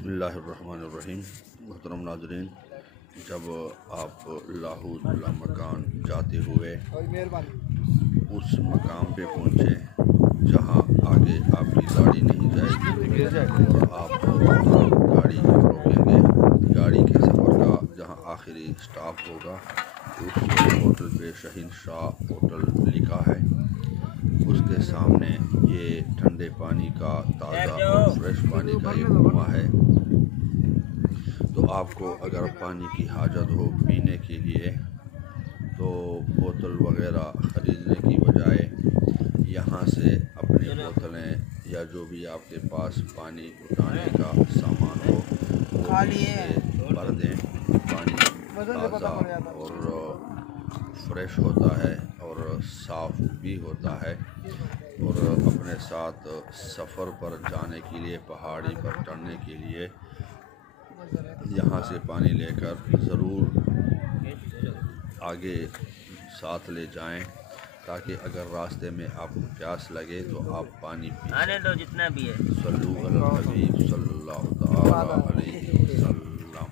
بسم اللہ الرحمن الرحیم۔ محترم ناظرین، جب آپ لاہور ضلع مکان جاتے ہوئے اس مقام پہ پہنچیں جہاں آگے آپ کی گاڑی نہیں جائے گی اور آپ گاڑی روکیں گے، گاڑی کے سفر کا جہاں آخری سٹاپ ہوگا اس ہوٹل پہ شہین شاہ ہوٹل لکھا ہے، اس کے سامنے یہ ٹھنڈے پانی کا تازہ اور فریش پانی کا یہ کنواں ہے۔ تو آپ کو اگر پانی کی حاجت ہو پینے کے لیے تو بوتل وغیرہ خریدنے کی بجائے یہاں سے اپنی بوتلیں یا جو بھی آپ کے پاس پانی اٹھانے کا سامان ہو وہ بھر دیں۔ پانی تازہ اور فریش ہوتا ہے اور صاف بھی ہوتا ہے، اور اپنے ساتھ سفر پر جانے کے لیے پہاڑی پر چڑھنے کے لیے یہاں سے پانی لے کر ضرور آگے ساتھ لے جائیں، تاکہ اگر راستے میں آپ کو پیاس لگے تو آپ پانی آنے دو جتنا بھی ہے۔ صلو علی الحبیب صلی اللہ تعالی علیہ وسلم۔